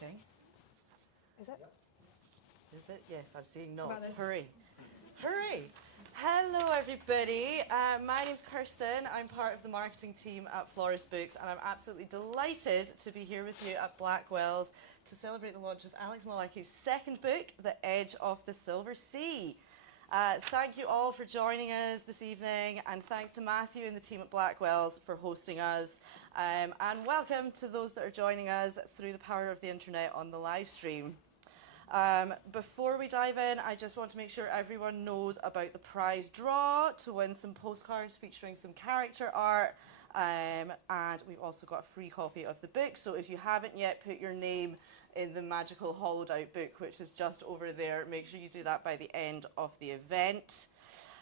Recording. Is it? Is it? Yes, I'm seeing nods. this? Hurry. Hurry! Hello, everybody. My name's Kirsten. I'm part of the marketing team at Flores Books, and I'm absolutely delighted to be here with you at Blackwell's to celebrate the launch of Alex Mullarky's second book, The Edge of the Silver Sea. Thank you all for joining us this evening, and thanks to Matthew and the team at Blackwell's for hosting us. And welcome to those that are joining us through the power of the internet on the live stream. Before we dive in, I just want to make sure everyone knows about the prize draw to win some postcards featuring some character art. And we've also got a free copy of the book. So if you haven't yet put your name in the magical hollowed out book, which is just over there, make sure you do that by the end of the event.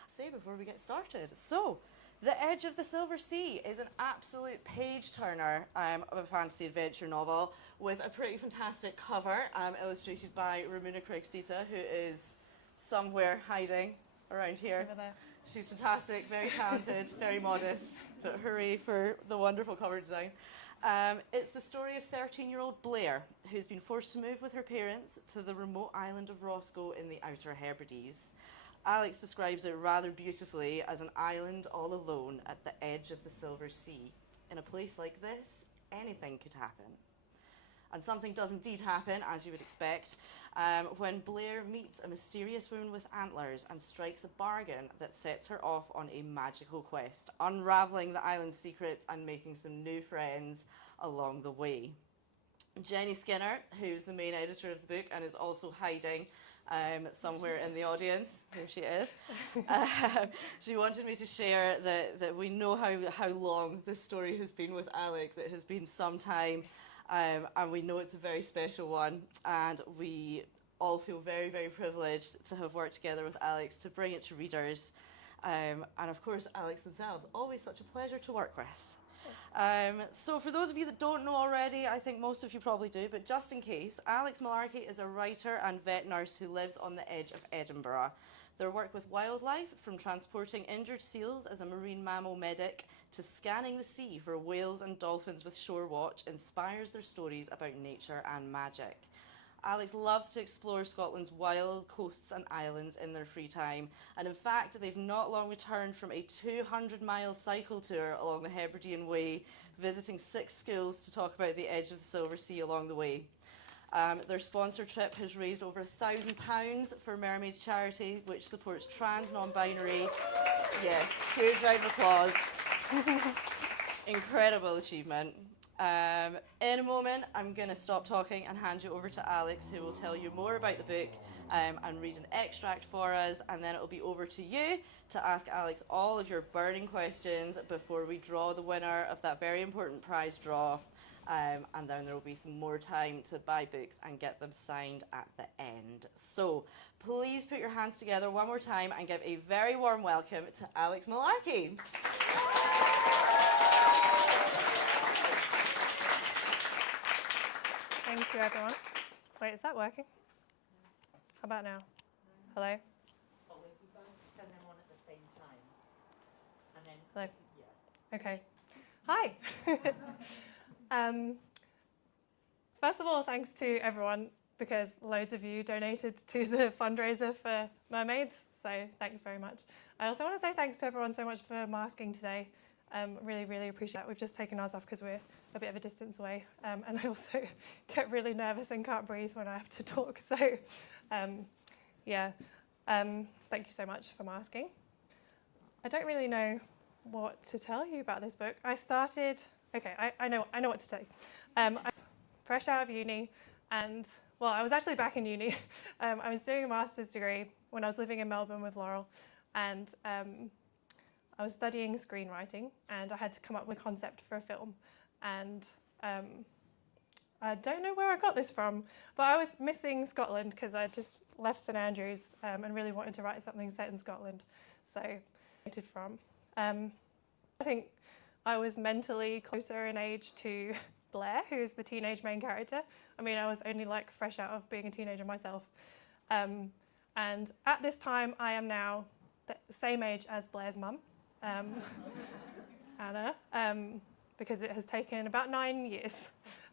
Say before we get started. So, The Edge of the Silver Sea is an absolute page-turner of a fantasy adventure novel with a pretty fantastic cover illustrated by Ramona Krigstita, who is somewhere hiding around here. Over there. She's fantastic, very talented, very modest, but hooray for the wonderful cover design. It's the story of 13-year-old Blair, who's been forced to move with her parents to the remote island of Roscoe in the Outer Hebrides. Alex describes it rather beautifully as an island all alone at the edge of the Silver Sea. In a place like this, anything could happen. And something does indeed happen, as you would expect, when Blair meets a mysterious woman with antlers and strikes a bargain that sets her off on a magical quest, unravelling the island's secrets and making some new friends along the way. Jenny Skinner, who's the main editor of the book and is also hiding somewhere in the audience, here she is, she wanted me to share that we know how long this story has been with Alex. It has been some time. And we know it's a very special one, and we all feel very, very privileged to have worked together with Alex to bring it to readers. And of course, Alex themselves, always such a pleasure to work with. So for those of you that don't know already, I think most of you probably do, but just in case, Alex Mullarky is a writer and vet nurse who lives on the edge of Edinburgh. Their work with wildlife, from transporting injured seals as a marine mammal medic to scanning the sea for whales and dolphins with Shore Watch, inspires their stories about nature and magic. Alex loves to explore Scotland's wild coasts and islands in their free time, and in fact they've not long returned from a 200-mile cycle tour along the Hebridean Way, visiting 6 schools to talk about the edge of the Silver Sea along the way. Their sponsor trip has raised over £1,000 for Mermaids Charity, which supports trans, non-binary. Yes, huge round of applause. Incredible achievement. In a moment, I'm going to stop talking and hand you over to Alex, who will tell you more about the book and read an extract for us, and then it will be over to you to ask Alex all of your burning questions before we draw the winner of that very important prize draw. And then there will be some more time to buy books and get them signed at the end. So please put your hands together one more time and give a very warm welcome to Alex Mullarky. Thank you, everyone. Wait, is that working? How about now? Hello? Oh, if we both turn them on at the same time. And then, Hello? yeah. Okay. Hi. First of all, thanks to everyone, because loads of you donated to the fundraiser for Mermaids, so thanks very much. I also want to say thanks to everyone so much for masking today. Really, really appreciate that. We've just taken ours off because we're a bit of a distance away, and I also get really nervous and can't breathe when I have to talk, so yeah, thank you so much for masking. I don't really know what to tell you about this book. I know what to tell you. I was fresh out of uni, and well, I was actually back in uni. I was doing a master's degree when I was living in Melbourne with Laurel, and I was studying screenwriting, and I had to come up with a concept for a film. And I don't know where I got this from, but I was missing Scotland because I just left St Andrews and really wanted to write something set in Scotland. So from. I think I was mentally closer in age to Blair, who's the teenage main character. I mean, I was only like fresh out of being a teenager myself. And at this time, I am now the same age as Blair's mum, Anna, because it has taken about 9 years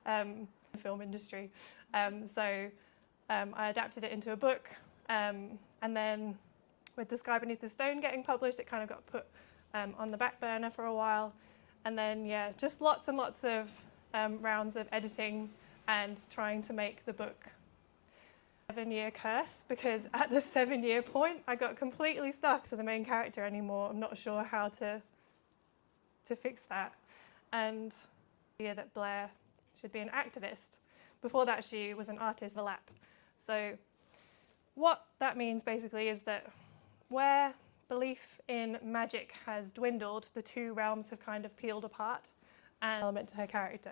in the film industry. I adapted it into a book, and then with The Sky Beneath the Stone getting published, it kind of got put on the back burner for a while. And then, yeah, just lots and lots of rounds of editing and trying to make the book 7-year curse, because at the 7-year point, I got completely stuck to the main character anymore. I'm not sure how to fix that. And the idea that Blair should be an activist. Before that, she was an artist of a lap. So what that means basically is that where belief in magic has dwindled, the two realms have kind of peeled apart, and element to her character.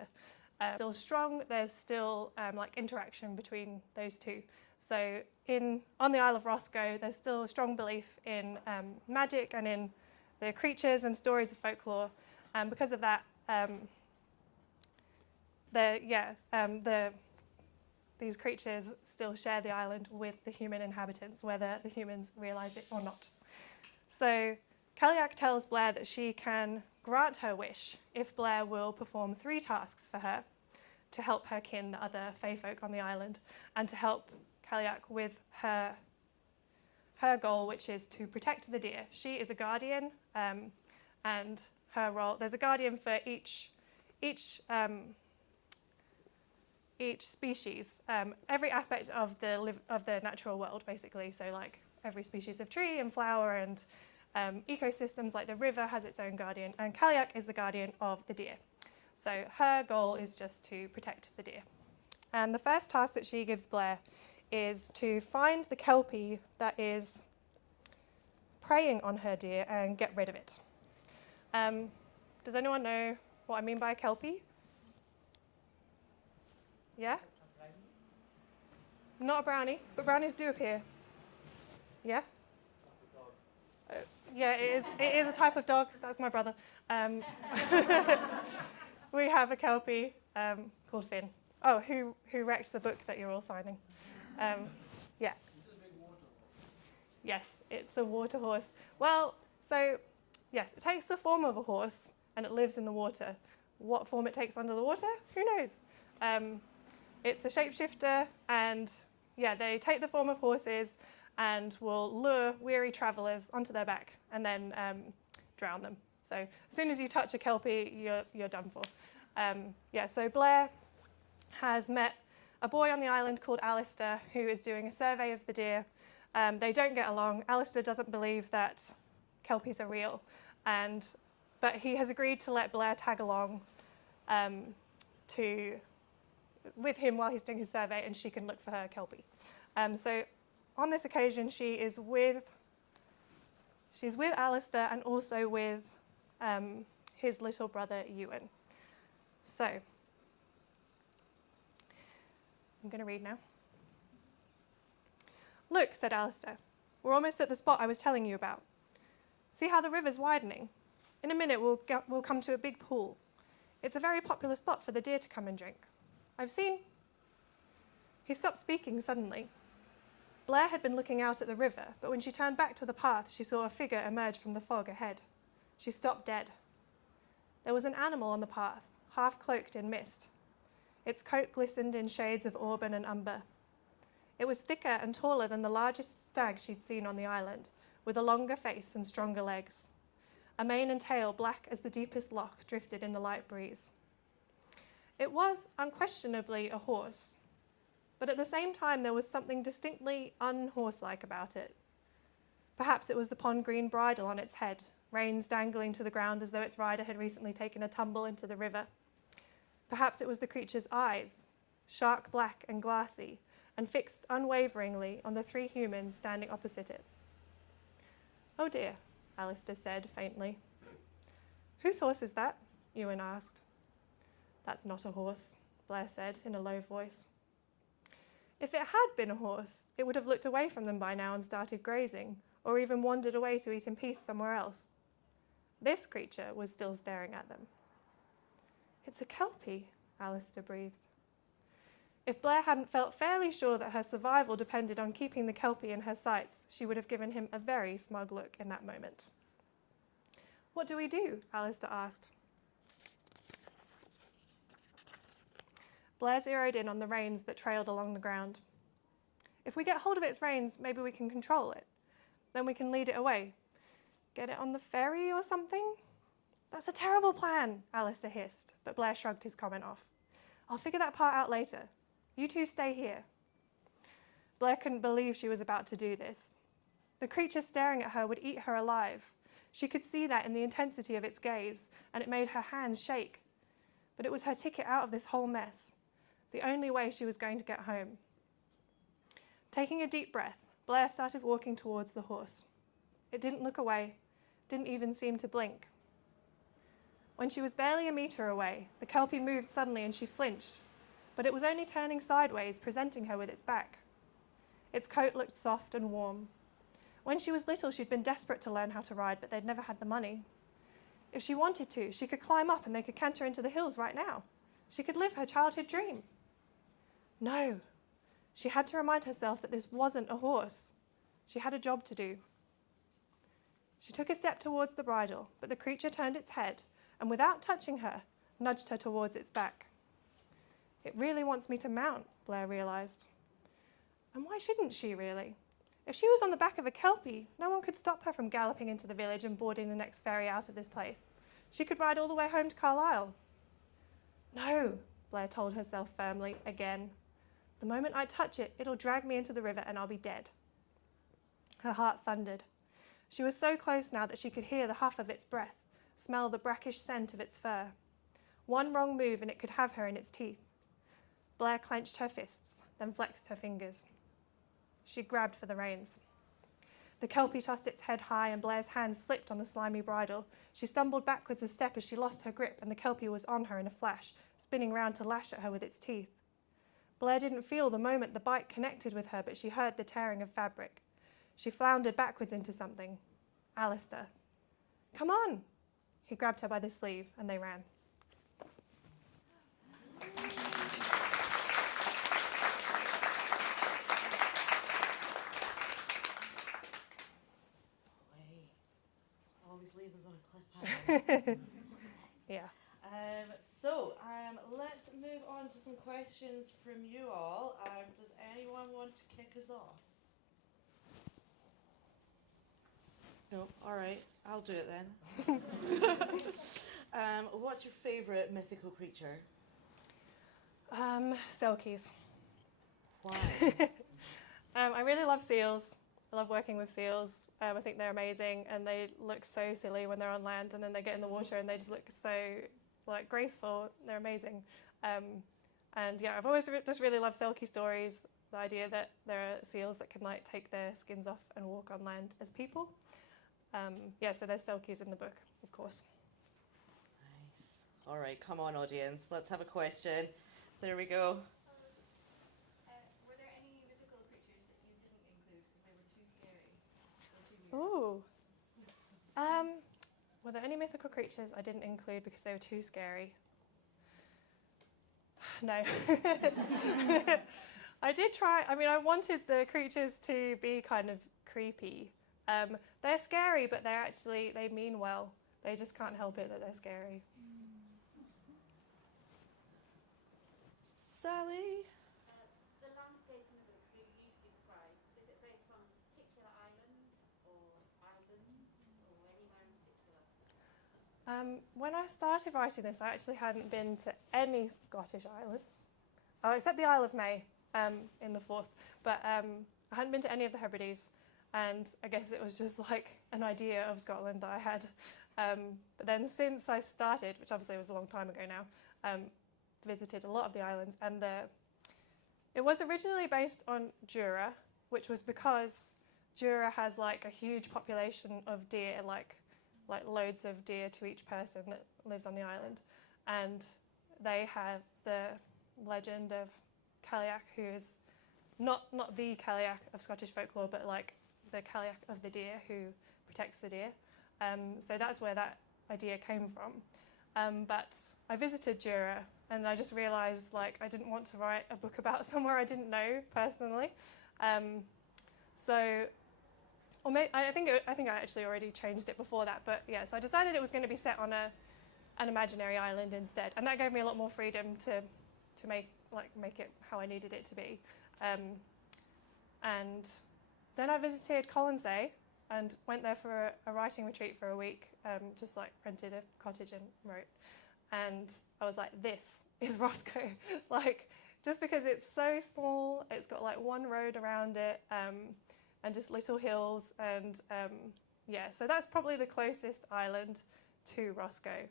Still strong, there's still like interaction between those two. So on the Isle of Roscoe, there's still a strong belief in magic and in the creatures and stories of folklore. And because of that, these creatures still share the island with the human inhabitants, whether the humans realise it or not. So Caliac tells Blair that she can grant her wish if Blair will perform 3 tasks for her to help her kin, the other fae folk on the island, and to help Caliac with her goal, which is to protect the deer. She is a guardian, and her role, there's a guardian for each species, every aspect of the natural world, basically. So like every species of tree and flower and ecosystems, like the river has its own guardian, and Caliac is the guardian of the deer. So her goal is just to protect the deer. And the first task that she gives Blair is to find the kelpie that is preying on her deer and get rid of it. Does anyone know what I mean by a kelpie? Yeah? Not a brownie, but brownies do appear. Yeah? Yeah, it is a type of dog. That's my brother. We have a kelpie called Finn. Oh, who wrecked the book that you're all signing? Yeah. Yes, it's a water horse. Well, so yes, it takes the form of a horse and it lives in the water. What form it takes under the water? Who knows? It's a shapeshifter, and yeah, they take the form of horses and will lure weary travellers onto their back and then drown them. So as soon as you touch a kelpie, you're done for. Yeah, so Blair has met a boy on the island called Alistair who is doing a survey of the deer. They don't get along. Alistair doesn't believe that kelpies are real, but he has agreed to let Blair tag along with him while he's doing his survey, and she can look for her kelpie. So on this occasion, she's with Alistair and also with his little brother Ewan. So I'm going to read now. "Look," said Alistair, "we're almost at the spot I was telling you about. See how the river's widening? In a minute we'll come to a big pool. It's a very popular spot for the deer to come and drink. I've seen..." He stopped speaking suddenly. Blair had been looking out at the river, but when she turned back to the path, she saw a figure emerge from the fog ahead. She stopped dead. There was an animal on the path, half cloaked in mist. Its coat glistened in shades of auburn and umber. It was thicker and taller than the largest stag she'd seen on the island, with a longer face and stronger legs. A mane and tail black as the deepest loch drifted in the light breeze. It was unquestionably a horse, but at the same time there was something distinctly unhorse-like about it. Perhaps it was the pond green bridle on its head, reins dangling to the ground as though its rider had recently taken a tumble into the river. Perhaps it was the creature's eyes, shark black and glassy, and fixed unwaveringly on the 3 humans standing opposite it. "Oh dear," Alistair said faintly. "Whose horse is that?" Ewan asked. "That's not a horse," Blair said in a low voice. If it had been a horse, it would have looked away from them by now and started grazing, or even wandered away to eat in peace somewhere else. This creature was still staring at them. "It's a kelpie," Alistair breathed. If Blair hadn't felt fairly sure that her survival depended on keeping the kelpie in her sights, she would have given him a very smug look in that moment. "What do we do?" Alistair asked. Blair zeroed in on the reins that trailed along the ground. If we get hold of its reins, maybe we can control it. Then we can lead it away. Get it on the ferry or something? That's a terrible plan, Alistair hissed, but Blair shrugged his comment off. I'll figure that part out later. You two stay here. Blair couldn't believe she was about to do this. The creature staring at her would eat her alive. She could see that in the intensity of its gaze, and it made her hands shake. But it was her ticket out of this whole mess, the only way she was going to get home. Taking a deep breath, Blair started walking towards the horse. It didn't look away, didn't even seem to blink. When she was barely a metre away, the Kelpie moved suddenly and she flinched, but it was only turning sideways, presenting her with its back. Its coat looked soft and warm. When she was little, she'd been desperate to learn how to ride, but they'd never had the money. If she wanted to, she could climb up and they could canter into the hills right now. She could live her childhood dream. No, she had to remind herself that this wasn't a horse. She had a job to do. She took a step towards the bridle, but the creature turned its head and, without touching her, nudged her towards its back. It really wants me to mount, Blair realised. And why shouldn't she, really? If she was on the back of a Kelpie, no one could stop her from galloping into the village and boarding the next ferry out of this place. She could ride all the way home to Carlisle. No, Blair told herself firmly, again. The moment I touch it, it'll drag me into the river and I'll be dead. Her heart thundered. She was so close now that she could hear the huff of its breath, smell the brackish scent of its fur. One wrong move and it could have her in its teeth. Blair clenched her fists, then flexed her fingers. She grabbed for the reins. The Kelpie tossed its head high and Blair's hands slipped on the slimy bridle. She stumbled backwards a step as she lost her grip and the Kelpie was on her in a flash, spinning round to lash at her with its teeth. Blair didn't feel the moment the bite connected with her, but she heard the tearing of fabric. She floundered backwards into something. Alistair. Come on! He grabbed her by the sleeve and they ran. Always leave us on a cliffhanger. Yeah. Let's move on to some questions from you all. Does anyone want to kick us off? No? All right, I'll do it then. What's your favourite mythical creature? Selkies. Why? I really love seals. I love working with seals. I think they're amazing and they look so silly when they're on land and then they get in the water and they just look so graceful. They're amazing. And yeah, I've always just really loved Selkie stories. The idea that there are seals that can take their skins off and walk on land as people. So there's Selkies in the book, of course. Nice. All right, come on, audience. Let's have a question. There we go. Were there any mythical creatures that you didn't include because they were too scary? Or too weird? Ooh. Were there any mythical creatures I didn't include because they were too scary? No. I did try. I wanted the creatures to be kind of creepy. They're scary, but they mean well. They just can't help it that they're scary. Sally? The landscape and the you usually describe, is it based on a particular island or islands or anywhere in particular? When I started writing this, I actually hadn't been to any Scottish islands, except the Isle of May in the fourth, but I hadn't been to any of the Hebrides, and I guess it was just an idea of Scotland that I had. But then since I started, which obviously was a long time ago now, visited a lot of the islands, and it was originally based on Jura, which was because Jura has a huge population of deer, like loads of deer to each person that lives on the island, and they have the legend of Cailleach, who is not the Cailleach of Scottish folklore, but the Cailleach of the deer who protects the deer. So that's where that idea came from. But I visited Jura and I just realised I didn't want to write a book about somewhere I didn't know personally. I think I actually already changed it before that, but yeah, so I decided it was going to be set on an imaginary island instead, and that gave me a lot more freedom to make like make it how I needed it to be. And then I visited Colonsay and went there for a writing retreat for a week. Just like rented a cottage and wrote. And I was like, this is Roscoe. Like, just because it's so small, it's got like one road around it, and just little hills, and yeah, so that's probably the closest island to Roscoe.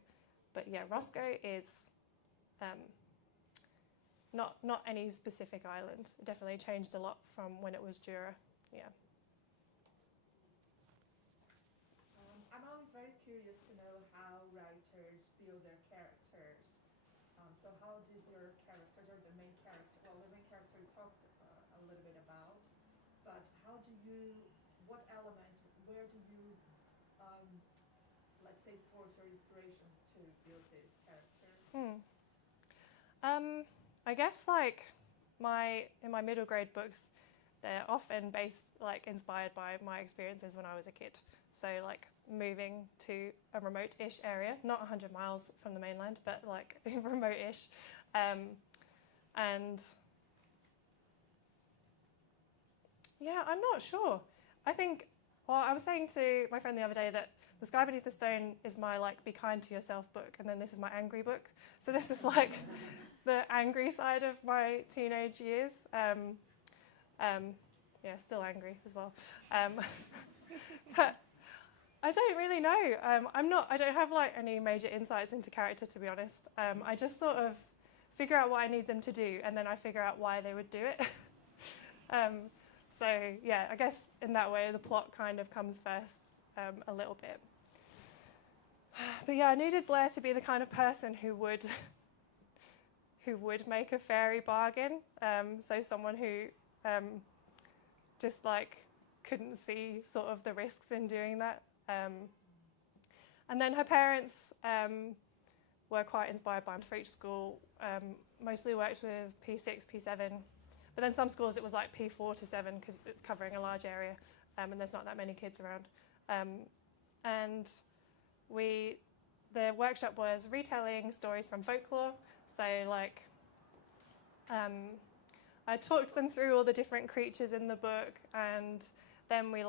But yeah, Roscoe is not any specific island. It definitely changed a lot from when it was Jura. Yeah. I'm always very curious to know how writers build their characters. So how did your characters, or the main character, well, the main character you talked a little bit about, but how do you, what elements, where do you, let's say, source or inspiration to build these characters? I guess like in my middle grade books, they're often inspired by my experiences when I was a kid. So like moving to a remote-ish area, not 100 miles from the mainland, but like remote-ish. And yeah, I'm not sure. I think, well, I was saying to my friend the other day that The Sky Beneath the Stone is my like be kind to yourself book, and then this is my angry book. So this is like the angry side of my teenage years. Yeah, still angry as well. But I don't really know. I don't have like any major insights into character, to be honest. I just sort of figure out what I need them to do, and then I figure out why they would do it. So yeah, I guess in that way the plot kind of comes first a little bit. But yeah, I needed Blair to be the kind of person who would make a fairy bargain. So someone who just like couldn't see sort of the risks in doing that. And then her parents were quite inspired by him for each school. Mostly worked with P6, P7. But then some schools it was like P4 to 7 because it's covering a large area and there's not that many kids around. And the workshop was retelling stories from folklore. So like I talked them through all the different creatures in the book, and then we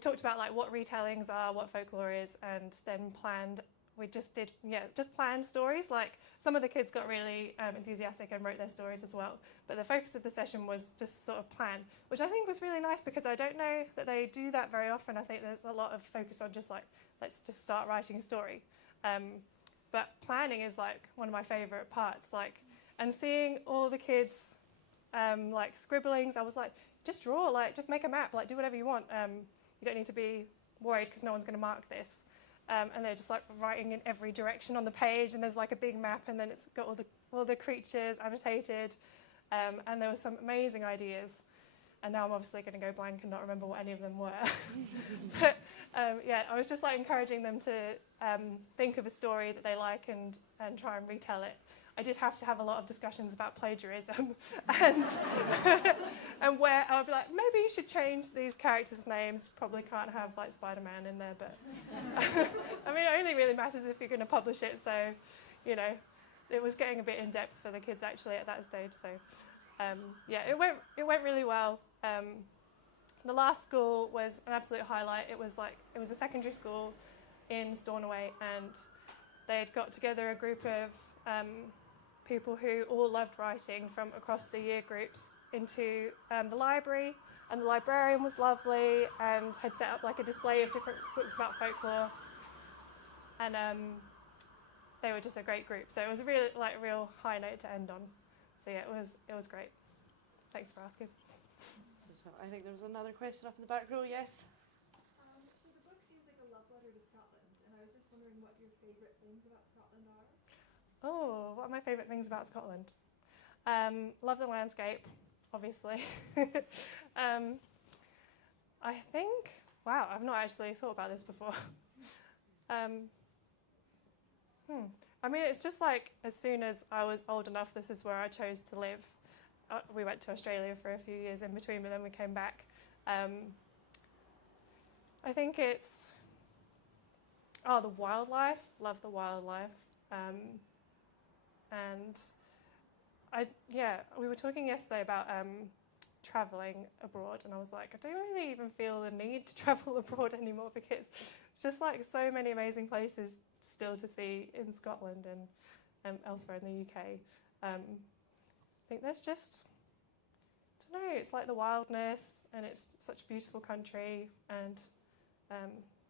talked about like what retellings are, what folklore is, and then planned stories. Like some of the kids got really enthusiastic and wrote their stories as well. But the focus of the session was just sort of plan, which I think was really nice because I don't know that they do that very often. I think there's a lot of focus on just like, let's just start writing a story. But planning is like one of my favorite parts. And seeing all the kids like scribblings, I was like, just draw, like just make a map, like do whatever you want. You don't need to be worried because no one's going to mark this. And they're just like writing in every direction on the page, and there's like a big map, and then it's got all the creatures annotated, and there were some amazing ideas. And now I'm obviously going to go blank and not remember what any of them were. But yeah, I was just like encouraging them to think of a story that they like and try and retell it. I did have to have a lot of discussions about plagiarism and and where I would be like, maybe you should change these characters' names. Probably can't have like Spider-Man in there, but I mean, it only really matters if you're going to publish it. So, you know, it was getting a bit in depth for the kids actually at that stage. So, yeah, it went really well. The last school was an absolute highlight. It was a secondary school in Stornoway, and they had got together a group of people who all loved writing from across the year groups into the library, and the librarian was lovely and had set up like a display of different books about folklore, and they were just a great group. So it was a real high note to end on. So yeah, it was great. Thanks for asking. I think there was another question up in the back row. Yes. So the book seems like a love letter to Scotland, and I was just wondering what your favourite things about Scotland are. Oh, what are my favourite things about Scotland? Love the landscape, obviously. I think, wow, I've not actually thought about this before. I mean, it's just like as soon as I was old enough, this is where I chose to live. We went to Australia for a few years in between, but then we came back. I think it's, the wildlife. Love the wildlife. And we were talking yesterday about traveling abroad, and I was like, I don't really even feel the need to travel abroad anymore, because it's just like so many amazing places still to see in Scotland and elsewhere in the UK. I think there's just, I don't know, it's like the wildness, and it's such a beautiful country, and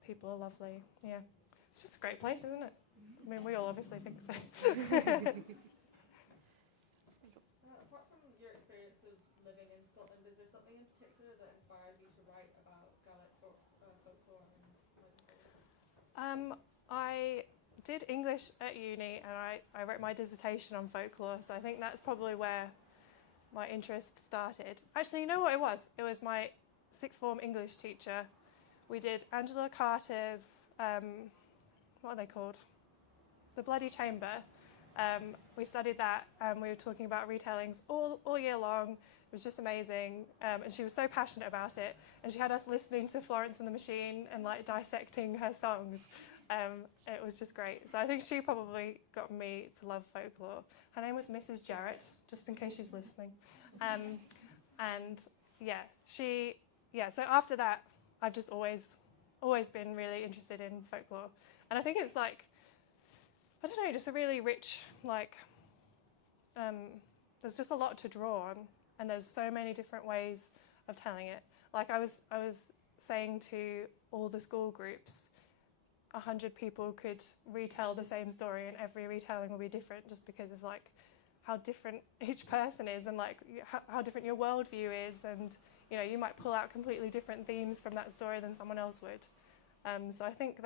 people are lovely. Yeah, it's just a great place, isn't it? I mean, we all obviously think so. Apart from your experience of living in Scotland, is there something in particular that inspires you to write about Gaelic folklore and folklore? I did English at uni, and I wrote my dissertation on folklore, so I think that's probably where my interest started. Actually, you know what it was? It was my sixth form English teacher. We did Angela Carter's, what are they called? The Bloody Chamber. We studied that, and we were talking about retellings all year long. It was just amazing, and she was so passionate about it, and she had us listening to Florence and the Machine and like dissecting her songs. It was just great. So I think she probably got me to love folklore. Her name was Mrs. Jarrett, just in case she's listening. And so after that, I've just always been really interested in folklore. And I think it's like, I don't know, just a really rich, like, there's just a lot to draw on, and there's so many different ways of telling it. Like I was saying to all the school groups, 100 people could retell the same story, and every retelling will be different, just because of like how different each person is, and like how different your worldview is, and you know, you might pull out completely different themes from that story than someone else would. So I think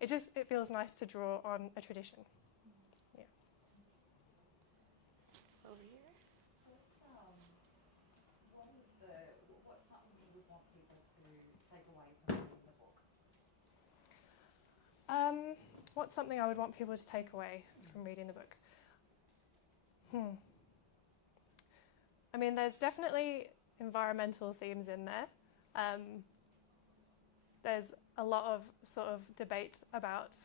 it feels nice to draw on a tradition. Yeah. Over here. What's something you would want people to take away from reading the book? What's something I would want people to take away from reading the book? I mean, there's definitely environmental themes in there. There's a lot of sort of debate about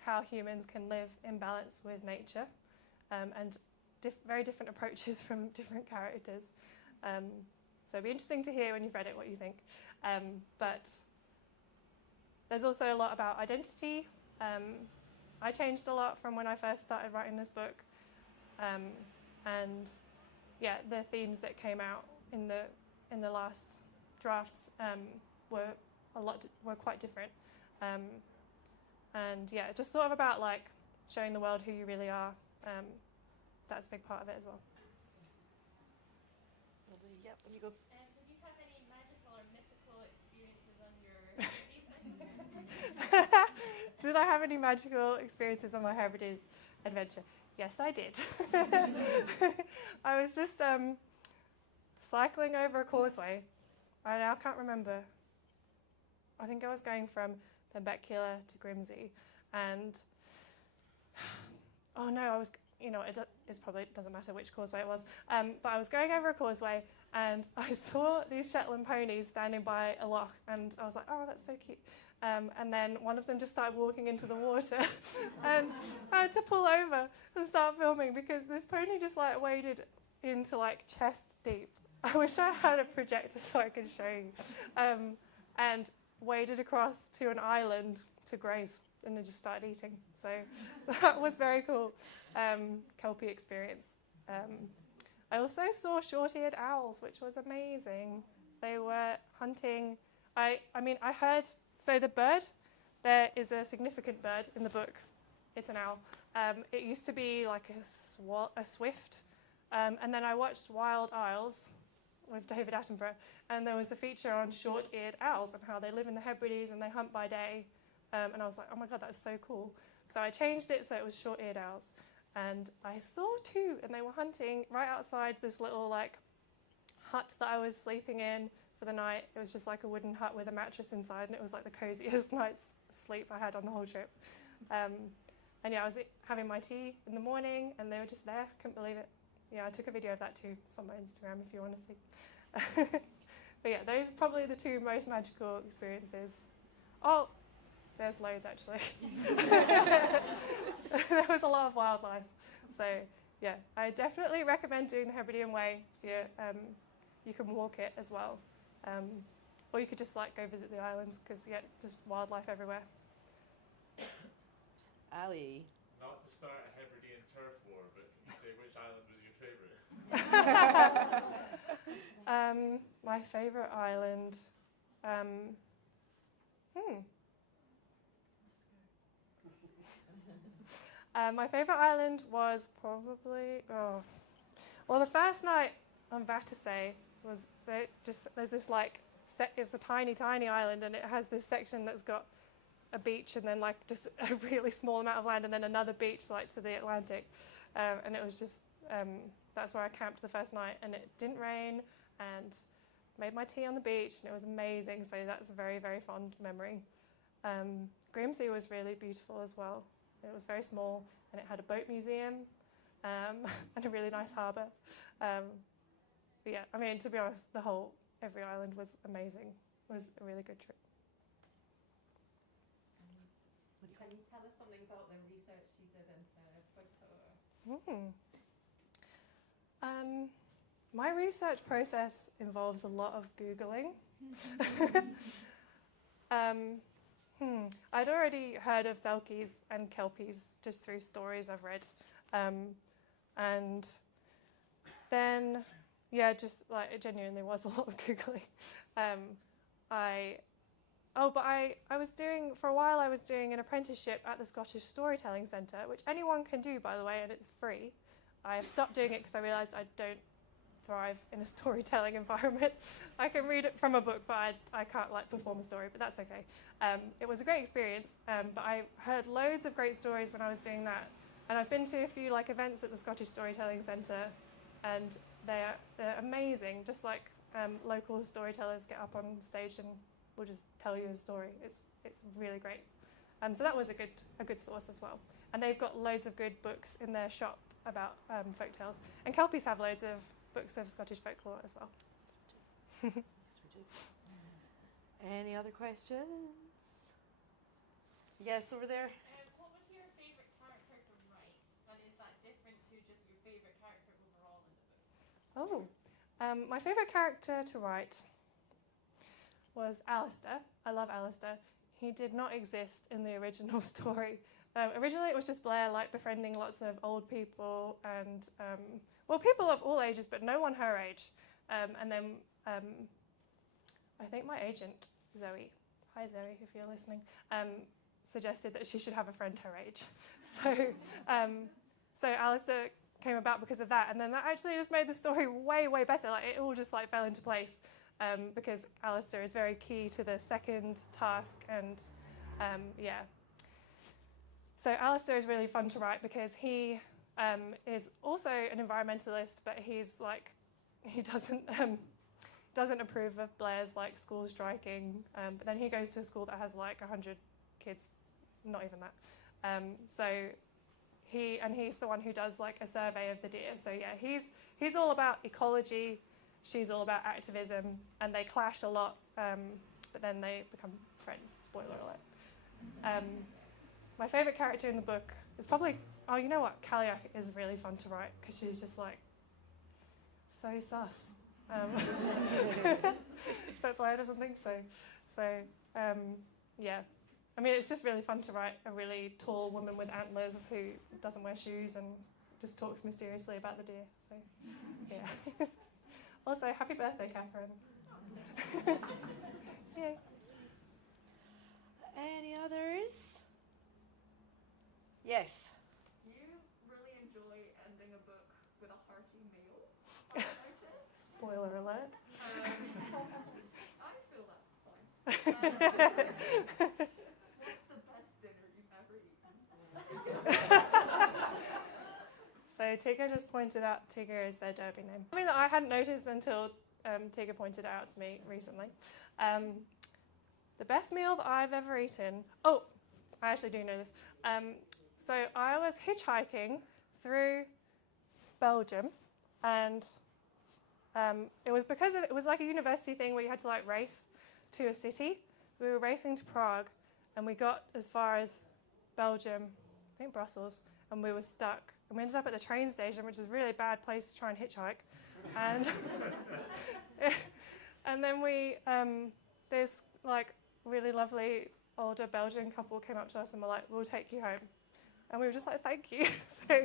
how humans can live in balance with nature, and very different approaches from different characters. So it'd be interesting to hear when you've read it what you think. But there's also a lot about identity. I changed a lot from when I first started writing this book, and yeah, the themes that came out in the last drafts were quite different, and yeah, just sort of about like showing the world who you really are. That's a big part of it as well. Yep, when you go. Did you have any magical or mythical experiences on your thesis? Did I have any magical experiences on my Hebrides adventure? Yes, I did. I was just cycling over a causeway. I now can't remember. I think I was going from Benbecula to Grimsey, and oh no, it doesn't matter which causeway it was, but I was going over a causeway, and I saw these Shetland ponies standing by a loch, and I was like, oh, that's so cute. And then one of them just started walking into the water, and I had to pull over and start filming, because this pony just like waded into like chest deep. I wish I had a projector so I could show you. And waded across to an island to graze, and then just started eating. So that was very cool. Kelpie experience. I also saw short-eared owls, which was amazing. They were hunting. I heard. So the bird, there is a significant bird in the book. It's an owl. It used to be like a swift, and then I watched Wild Isles with David Attenborough, and there was a feature on short-eared owls and how they live in the Hebrides and they hunt by day. And I was like, oh my God, that is so cool. So I changed it so it was short-eared owls. And I saw two, and they were hunting right outside this little like hut that I was sleeping in for the night. It was just like a wooden hut with a mattress inside, and it was like the coziest night's sleep I had on the whole trip. And yeah, I was having my tea in the morning, and they were just there. Couldn't believe it. Yeah, I took a video of that too. It's on my Instagram if you want to see. But yeah, those are probably the two most magical experiences. Oh, there's loads actually. There was a lot of wildlife. So yeah, I definitely recommend doing the Hebridean Way. You can walk it as well. Or you could just like go visit the islands because just wildlife everywhere. Ali. Not to start a Hebridean turf war, but can you say which island was your favourite? My favourite island. My favourite island was probably well, the first night on Vatersay was there's this like it's a tiny island, and it has this section that's got a beach and then like just a really small amount of land and then another beach like to the Atlantic, and it was just that's where I camped the first night, and it didn't rain and made my tea on the beach, and it was amazing. So that's a very, very fond memory. Grimsby was really beautiful as well. It was very small, and it had a boat museum and a really nice harbour. But yeah, I mean, to be honest, every island was amazing. It was a really good trip. Can you tell us something about the research you did into book tour? My research process involves a lot of Googling. I'd already heard of Selkies and Kelpies just through stories I've read. And then, yeah, just like it genuinely was a lot of Googling. I was doing, for a while I was doing an apprenticeship at the Scottish Storytelling Centre, which anyone can do, by the way, and it's free. I have stopped doing it because I realised I don't thrive in a storytelling environment. I can read it from a book, but I can't like perform a story, but that's okay. It was a great experience, but I heard loads of great stories when I was doing that. And I've been to a few like events at the Scottish Storytelling Centre, and they're amazing. Just like local storytellers get up on stage and will just tell you a story. It's really great. So that was a good source as well. And they've got loads of good books in their shop about folktales. And Kelpies have loads of books of Scottish folklore as well. Yes, we do. Any other questions? Yes, over there. What was your favourite character to write? And is that different to just your favourite character overall in the book? My favourite character to write was Alistair. I love Alistair. He did not exist in the original story. Originally it was just Blair like befriending lots of old people and people of all ages, but no one her age. And then I think my agent, Zoe, hi Zoe if you're listening, suggested that she should have a friend her age. So Alistair came about because of that, and then that actually just made the story way, way better. Like it all just like fell into place because Alistair is very key to the second task, and yeah. So Alistair is really fun to write because he is also an environmentalist, but he doesn't approve of Blair's like school striking. But then he goes to a school that has like 100 kids, not even that. So he's the one who does like a survey of the deer. So yeah, he's all about ecology. She's all about activism, and they clash a lot. But then they become friends. Spoiler alert. My favourite character in the book is probably, you know what, Kaliak is really fun to write because she's just like so sus. But Blair doesn't think so. So yeah, I mean it's just really fun to write a really tall woman with antlers who doesn't wear shoes and just talks mysteriously about the deer. So yeah. Also, happy birthday, Catherine. Yay. Any others? Yes. You really enjoy ending a book with a hearty meal, I've noticed. Spoiler alert. I feel that's fine. What's the best dinner you've ever eaten? So Tigger just pointed out Tigger is their Derby name. Something that I hadn't noticed until Tigger pointed it out to me recently. The best meal that I've ever eaten. Oh, I actually do know this. So I was hitchhiking through Belgium, and it was because it was like a university thing where you had to like race to a city. We were racing to Prague, and we got as far as Belgium, I think Brussels, and we were stuck. And we ended up at the train station, which is a really bad place to try and hitchhike. And and then this like really lovely older Belgian couple came up to us and were like, "We'll take you home." And we were just like, "Thank you." So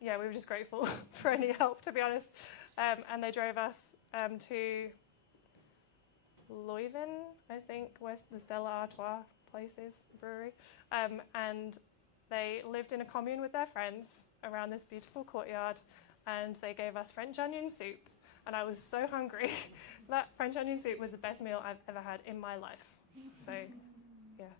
yeah, we were just grateful for any help, to be honest. And they drove us to Leuven, I think, where the Stella Artois place is, brewery. And they lived in a commune with their friends around this beautiful courtyard, and they gave us French onion soup. And I was so hungry. That French onion soup was the best meal I've ever had in my life. So, yeah.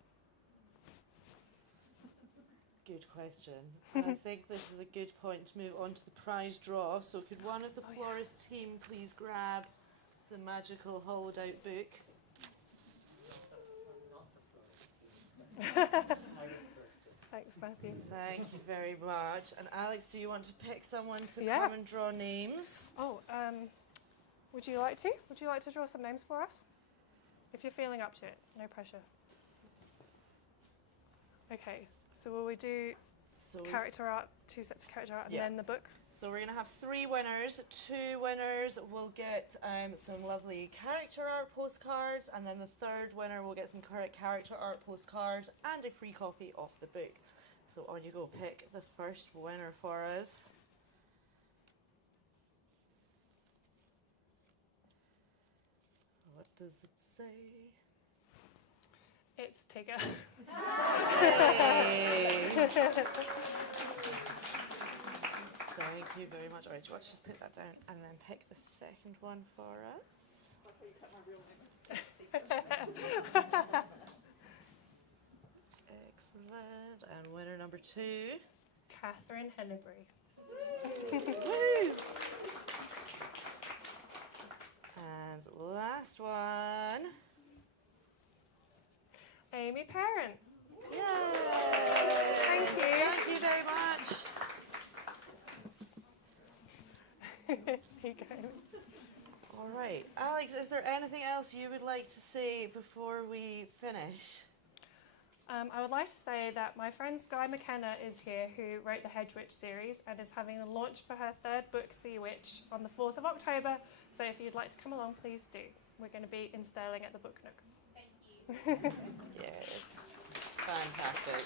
Good question. And I think this is a good point to move on to the prize draw. So could one of the florist team please grab the magical hollowed out book? Thanks, Matthew. Thank you very much. And Alex, do you want to pick someone to Yeah. come and draw names? Oh, would you like to? Would you like to draw some names for us? If you're feeling up to it, no pressure. Okay, so will we do So character art, 2 sets of character art, and Yeah. then the book? So we're going to have 3 winners. 2 winners will get some lovely character art postcards, and then the 3rd winner will get some character art postcards and a free copy of the book. So on you go, pick the first winner for us. What does it say? It's Tigger. Yay. Thank you very much. All right, let's just put that down and then pick the second one for us. Excellent. And winner number 2. Catherine Hennebury. Woo! And last one. Amy Parent. Yay! Thank you. Thank you very much. Here you go. All right. Alex, is there anything else you would like to say before we finish? I would like to say that my friend Skye McKenna is here, who wrote the Hedge Witch series and is having a launch for her 3rd book, Sea Witch, on the 4th of October. So if you'd like to come along, please do. We're going to be in Stirling at the Book Nook. Thank you. Yes. Fantastic.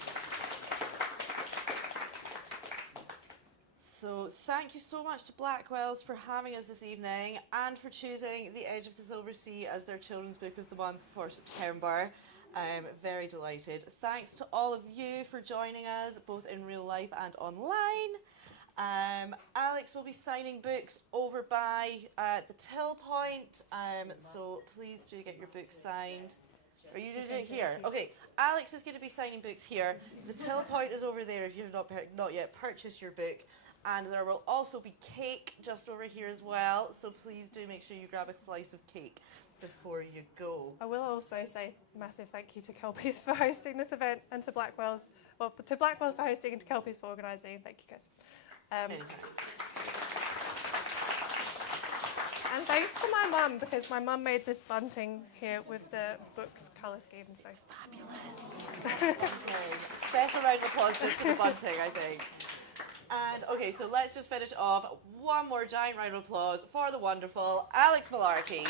So thank you so much to Blackwell's for having us this evening and for choosing The Edge of the Silver Sea as their children's book of the month for September. I'm very delighted. Thanks to all of you for joining us, both in real life and online. Alex will be signing books over by the till point, so please do get your book signed. Are you doing it here? Okay, Alex is going to be signing books here. The till point is over there if you have not yet purchased your book. And there will also be cake just over here as well, so please do make sure you grab a slice of cake before you go. I will also say a massive thank you to Kelpies for hosting this event, and to Blackwell's for hosting and to Kelpies for organising. Thank you, guys. Anytime. And thanks to my mum, because my mum made this bunting here with the book's colour scheme. So Fabulous. Special round of applause just for the bunting, I think. And okay, so let's just finish off. One more giant round of applause for the wonderful Alex Mullarky.